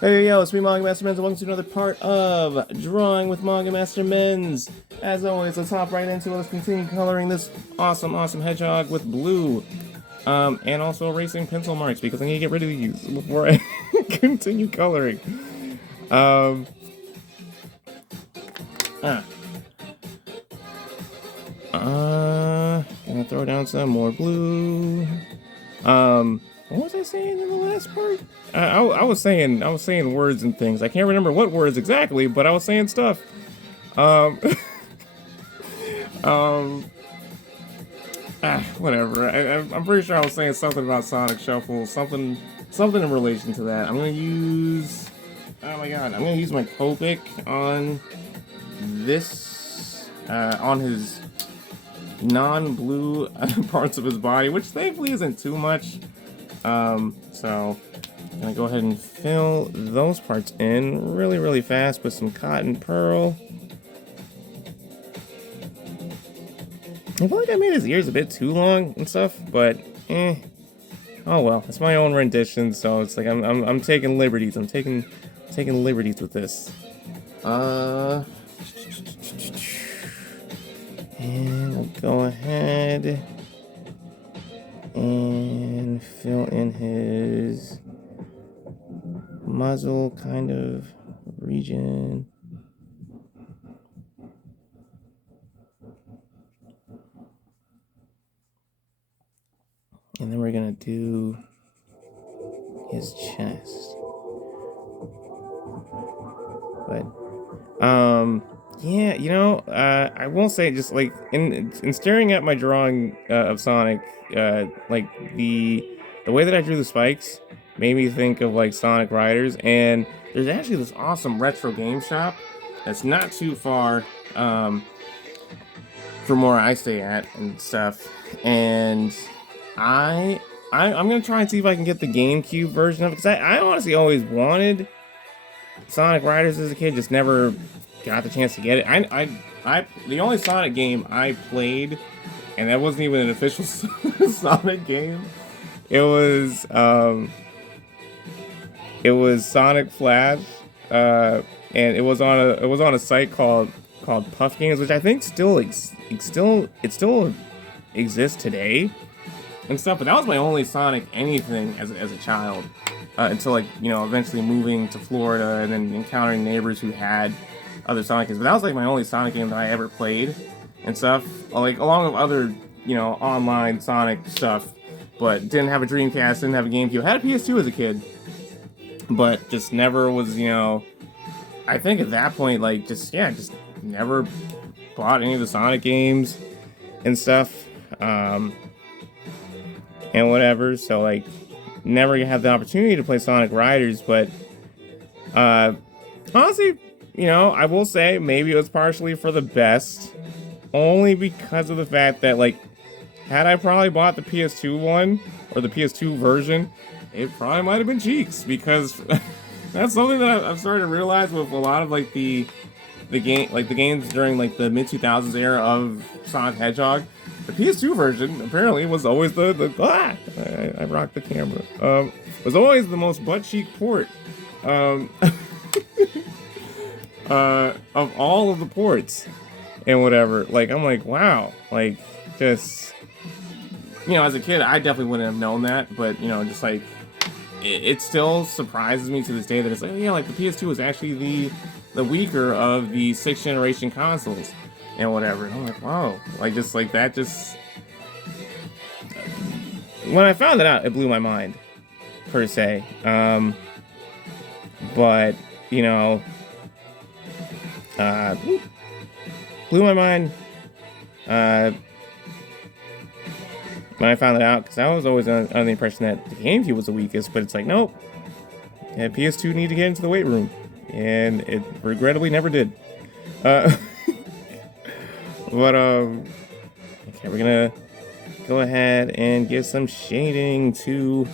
Hey yo, it's me, Manga Master Menz, and welcome to another part of Drawing with Manga Master Menz. As always, let's hop right into it. Let's continue coloring this awesome hedgehog with blue. And also erasing pencil marks because I need to get rid of these before I continue coloring. Um, ah. Gonna throw down some more blue. What was I saying in the last part? I was saying words and things. I can't remember what words exactly, but I was saying stuff. Um, um, whatever. I'm pretty sure I was saying something about Sonic Shuffle, something in relation to that. I'm gonna use. Oh my god! I'm gonna use my Copic on this, on his non-blue parts of his body, which thankfully isn't too much. So I'm gonna go ahead and fill those parts in really fast with some cotton pearl. I feel like I made his ears a bit too long and stuff, but oh well, it's my own rendition, so it's like I'm taking liberties. I'm taking liberties with this. And we'll go ahead and fill in his muzzle kind of region. And then we're gonna do his chest. But yeah, I will say, just like in staring at my drawing of Sonic, like the way that I drew the spikes made me think of like Sonic Riders, and there's actually this awesome retro game shop that's not too far from where I stay at and stuff, and I'm gonna try and see if I can get the GameCube version of it, because I honestly always wanted Sonic Riders as a kid, just never got the chance to get it. The only Sonic game I played, and that wasn't even an official Sonic game. It was Sonic Flash, and it was on a site called Puff Games, which I think still exists today and stuff. But that was my only Sonic anything as a child. Until, like, eventually moving to Florida and then encountering neighbors who had other Sonic games. But that was like my only Sonic game that I ever played and stuff. Like, along with other, online Sonic stuff. But didn't have a Dreamcast, didn't have a GameCube. Had a PS2 as a kid. But just never was, I think at that point, like, just never bought any of the Sonic games and stuff. And whatever. So, like, never had the opportunity to play Sonic Riders, but honestly, I will say maybe it was partially for the best, only because of the fact that, like, had I probably bought the PS2 one or the PS2 version, it probably might have been cheeks, because that's something that I've started to realize with a lot of like the games during like the mid 2000s era of Sonic Hedgehog. The PS2 version apparently was always I rocked the camera. Was always the most butt cheek port of all of the ports and whatever. Like, I'm like, wow, like, just, as a kid I definitely wouldn't have known that, but just like it still surprises me to this day that it's like, yeah, like the PS2 is actually the weaker of the 6th generation consoles and whatever. And I'm like, wow, like, just like that, just when I found that out, it blew my mind, per se. But blew my mind when I found it out, because I was always under the impression that the GameCube was the weakest, but it's like, nope, yeah, PS2 need to get into the weight room, and it regrettably never did. But okay, we're gonna go ahead and give some shading to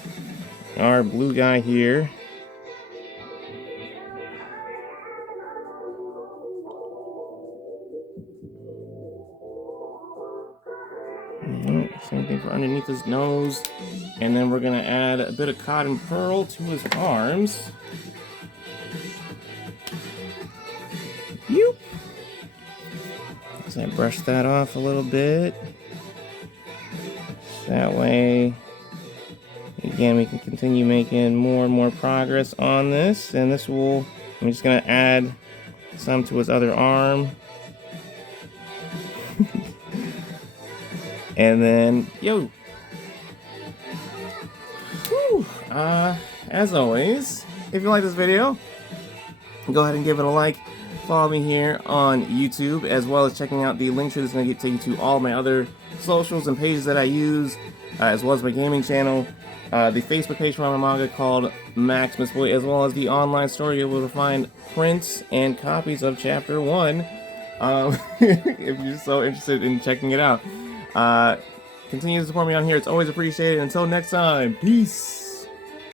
our blue guy here. Same thing for underneath his nose. And then we're gonna add a bit of cotton pearl to his arms. Yoop. So I brush that off a little bit. That way, again, we can continue making more and more progress on this. And this will, I'm just going to add some to his other arm. And then, yo. Whew. As always, if you like this video, go ahead and give it a like. Follow me here on YouTube, as well as checking out the link tree that's going to take you to all my other socials and pages that I use, as well as my gaming channel, the Facebook page for my manga called Maximus Boy, as well as the online store. You'll be able to find prints and copies of Chapter 1, if you're so interested in checking it out. Continue to support me on here. It's always appreciated. Until next time, peace!